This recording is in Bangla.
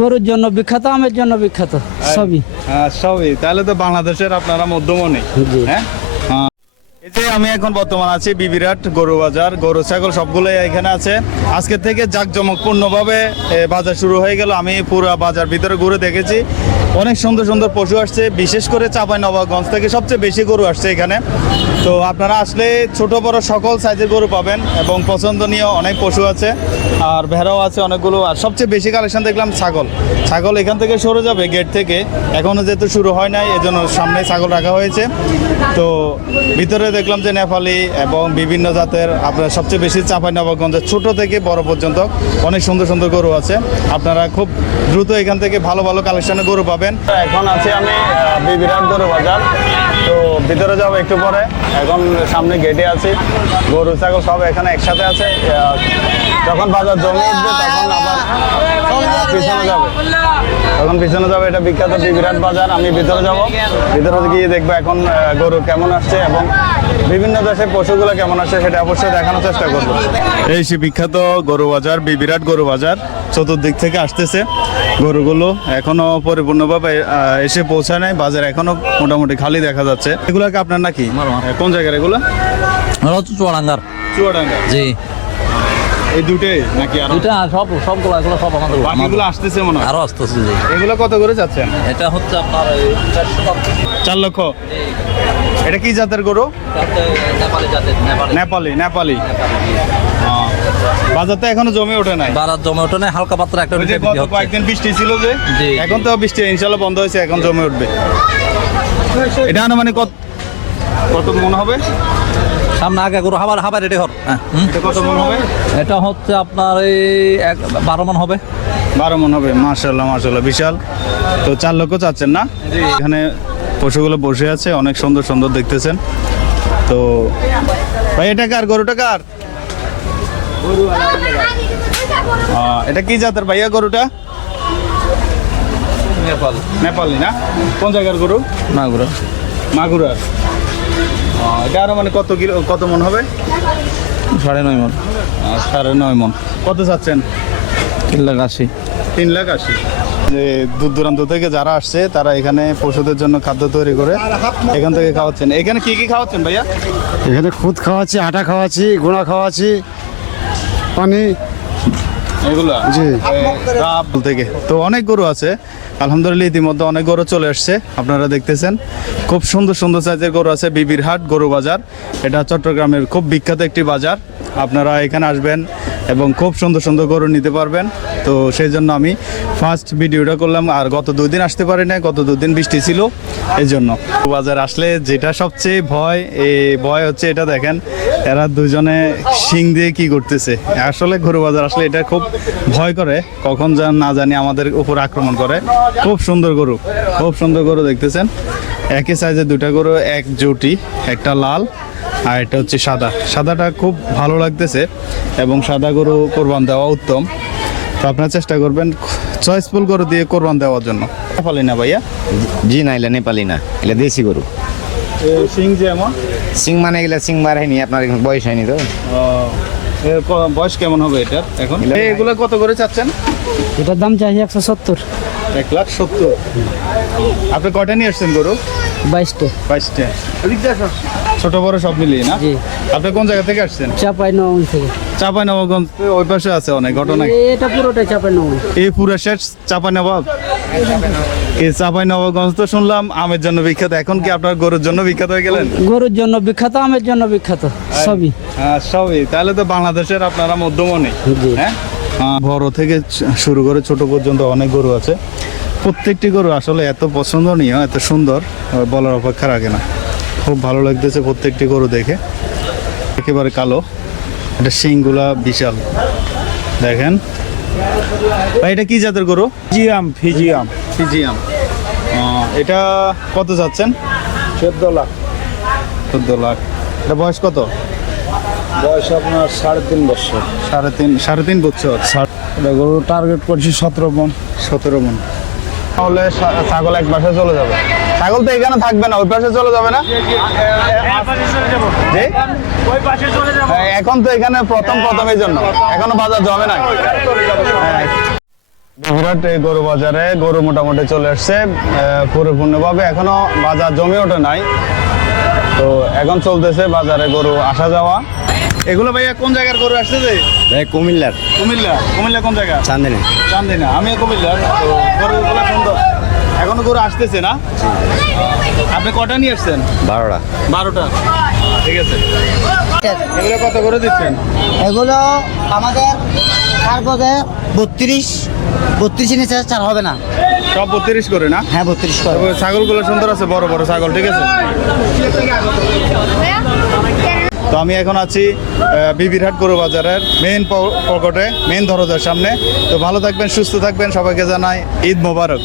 গরুর জন্য বিখ্যাত আমের জন্য বিখ্যাত সবই। হ্যাঁ সবই। তাহলে তো বাংলাদেশের আপনারা মধ্যমণি। হ্যাঁ? হ্যাঁ। এই যে আমি এখন বর্তমান আছি বিবিরাট গরু বাজার গরু ছাগল সবগুলোই এখানে আছে। আজকে থেকে জাঁকজমকপূর্ণভাবে বাজার শুরু হয়ে গেল। আমি পুরো বাজার ভিতরে ঘুরে দেখেছি। অনেক সুন্দর সুন্দর পশু আসছে বিশেষ করে চাপাই নবাবগঞ্জ থেকে সবচেয়ে বেশি গরু আসছে এখানে। তো আপনারা আসলে ছোট বড় সকল সাইজের গরু পাবেন এবং পছন্দনীয় অনেক পশু আছে। আর ভেড়াও আছে অনেকগুলো। আর সবচেয়ে বেশি কালেকশন দেখলাম ছাগল। ছাগল এখান থেকে সরে যাবে গেট থেকে। এখনও যেহেতু শুরু হয় নাই, এজন্য সামনে ছাগল রাখা হয়েছে। তো ভিতরে দেখলাম যে নেপালি এবং বিভিন্ন জাতের, আপনার সবচেয়ে বেশি চাপাই নবাবগঞ্জের ছোট থেকে বড় পর্যন্ত অনেক সুন্দর সুন্দর গরু আছে। আপনারা খুব দ্রুত এখান থেকে ভালো ভালো কালেকশনে গরু পাবেন। এখন আছি আমি বিবিরাট গরু বাজার। তো ভিতরে যাব একটু পরে। এখন সামনে গেটে আছি। গরু, ছাগল সব এখানে একসাথে আছে। যখন বাজার জমে উঠবে তখন আবার পিছনে যাবে। তখন পিছনে যাবে এটা বিখ্যাত বিবিরাট বাজার। আমি ভিতরে যাব। ভিতরে গিয়ে দেখব এখন গরু কেমন আসছে এবং বিভিন্ন দেশের পশুগুলো কেমন আসছে সেটা অবশ্যই দেখানোর চেষ্টা করব। এই সে বিখ্যাত গরু বাজার বিবিরাট গরু বাজার চতুর্দিক থেকে আসতেছে। গরুগুলো এখনও পরিপূর্ণভাবে এসে পৌঁছায় নাই বাজার এখনও মোটামুটি খালি দেখা যাচ্ছে। এগুলো কি আপনার নাকি? কোন জায়গার এগুলো? চুয়াডাঙ্গার। চুয়াডাঙ্গা। জি। এই দুটোই নাকি আরও? এটা সব সবগুলো এগুলো সব আমাদের বাকিগুলো আসতেছে মনে হয়। আরও আসতেছে এগুলো কত করে যাচ্ছেন এটা হচ্ছে আপনার চার লক্ষ? এটা কি জাতের গরু? নেপালি জাতের নেপালি। নেপালি বাজার তো এখনও জমে ওঠে নাই। বারাত জমে ওঠে না হালকা পাত্র একটা। কয়েকদিন বৃষ্টি ছিল যে এখন তো বৃষ্টি ইনশাল্লাহ বন্ধ হয়েছে এখন জমে উঠবে। এটা আনুমানিক কত কত মন হবে? সামনে আগে গরু হাবার হাবার রেডি হর। হ্যাঁ, এটা কত মন হবে? এটা হচ্ছে আপনার এই এক বারো মন হবে। বারো মন হবে মার্শাল্লাহ মার্শাল্লাহ বিশাল। তো চার লক্ষ চাচ্ছেন না? এখানে পশুগুলো বসে আছে অনেক সুন্দর সুন্দর দেখতেছেন। তো ভাই এটা কার? গরুটা কার? এটা কি জাতের ভাইয়া গরুটা? নেপাল। নেপালি না? কোন জায়গার গরু? না গরু মাগুরার। আহ, এটা আরও মানে কত কিলো কত মন হবে? সাড়ে নয় মন। সাড়ে নয় মন। কত চাচ্ছেন? তিন লাখ আশি। তিন লাখ আশি। যে দূর দূরান্ত থেকে যারা আসছে তারা এখানে পশুদের জন্য খাদ্য তৈরি করে এখান থেকে খাওয়াচ্ছেন। এখানে কি কি খাওয়াচ্ছেন ভাইয়া? এখানে খুদ খাওয়াচ্ছি আটা খাওয়াচ্ছি গুঁড়া খাওয়াচ্ছি পানি। এগুলো? জি। থেকে। তো অনেক গরু আছে। আলহামদুলিল্লাহ ইতিমধ্যে অনেক গরু চলে আসছে আপনারা দেখতেছেন খুব সুন্দর সুন্দর সাইজের গরু আছে বিবির হাট গরু বাজার। এটা চট্টগ্রামের খুব বিখ্যাত একটি বাজার। আপনারা এখানে আসবেন এবং খুব সুন্দর সুন্দর গরু নিতে পারবেন। তো সেই জন্য আমি ফার্স্ট ভিডিওটা করলাম। আর গত দুই দিন আসতে পারি না গত দুদিন বৃষ্টি ছিল। এই জন্য। বাজার আসলে যেটা সবচেয়ে ভয় এই ভয় হচ্ছে এটা দেখেন। এরা দুজনে শিং দিয়ে কি করতেছে? আসলে গরু বাজার, আসলে এটা খুব ভয় করে। কখন যা না জানি আমাদের উপর আক্রমণ করে। খুব সুন্দর গরু, খুব সুন্দর গরু দেখতেছেন। একই সাইজে দুটা গরু, এক জুটি, একটা লাল আর এটা হচ্ছে সাদা। সাদাটা খুব ভালো লাগতেছে এবং সাদা গরু কোরবান দেওয়া উত্তম। তো আপনারা চেষ্টা করবেন চয়েসফুল গরু দিয়ে কোরবান দেওয়ার জন্য। পালি না ভাইয়া? জি না এগুলা নেপালি না এগুলা দেশি গরু। শিং যে এমন? সিং মানে এগুলা সিং হয়নি আপনার এখন বয়স হয়নি তো। বয়স কেমন হবে এটার এখন? এগুলো কত করে চাচ্ছেন? এটার দাম চাই একশো সত্তর। এক লাখ সত্তর। আপনি কয়টা নিয়ে আসছেন গরু? বাইশটা। বাইশটা। ছোট বড় সব মিলিয়ে না? জি। আপনি কোন জায়গা থেকে আসছেন? চাপাই নবম থেকে। চাপাই নবাবগঞ্জ ওই পাশে আছে অনেক ঘটনা। এটা পুরোটাই চাপাই নবম এই পুরো শেষ চাপাই নবাব? এই চাপাই নবাবগঞ্জ তো শুনলাম আমের জন্য বিখ্যাত। এখন কি আপনার গরুর জন্য বিখ্যাত হয়ে গেলেন? গরুর জন্য বিখ্যাত আমের জন্য বিখ্যাত সবই। হ্যাঁ সবই। তাহলে তো বাংলাদেশের আপনারা মধ্যমণি। হ্যাঁ? বড় থেকে শুরু করে ছোট পর্যন্ত অনেক গরু আছে। প্রত্যেকটি গরু আসলে এত পছন্দনীয় এত সুন্দর বলার অপেক্ষা রাখে না। খুব ভালো লাগতেছে প্রত্যেকটি গরু দেখে। একেবারে কালো। এটা শিংগুলা বিশাল। দেখেন ভাই এটা কি জাতের গরু? ফিজিয়াম ফিজিয়াম। ফিজিয়াম। এটা কত যাচ্ছেন? চোদ্দ লাখ। চোদ্দ লাখ। এটা বয়স কত? বয়স আপনার সাড়ে তিন বছর। সাড়ে তিন সাড়ে তিন বছর। এটা গরু টার্গেট করছি সতেরো মন। সতেরো মন। তাহলে ছাগল এক পাশে চলে যাবে। ছাগল তো এখানে থাকবে না ওই পাশে চলে যাবে না? এখন তো এখানে প্রথম প্রথম এই জন্য। এখনও বাজার জমে না হ্যাঁ। বিরাট গরু বাজারে গরু মোটামুটি চলে আসছে পরিপূর্ণভাবে এখনও বাজার জমে ওঠে নাই। তো এখন চলতেছে বাজারে গরু আসা যাওয়া। এগুলো ভাইয়া কোন জায়গার গরু আসছে যে? কুমিল্লার। কুমিল্লা। কুমিল্লা কোন জায়গা? চান্দিনী। চান্দিনা। আমিও কুমিল্লার তো গরুগুলো সুন্দর এখনও গরু আসতেছে না? আপনি কটা নিয়ে আসছেন? বারোটা। বারোটা। ঠিক আছে। এগুলো কত করে দিচ্ছেন? এগুলো আমাদের তারপরে বত্রিশ বত্রিশ নিচে চার হবে না। সব বত্রিশ করে না? হ্যাঁ বত্রিশ করে। ছাগলগুলো সুন্দর আছে বড় বড় ছাগল ঠিক আছে? তো আমি এখন আছি বিবিরহাট গরু বাজারের মেইন পকেটে মেইন দরজার সামনে। তো ভালো থাকবেন সুস্থ থাকবেন সবাইকে জানাই ঈদ মোবারক।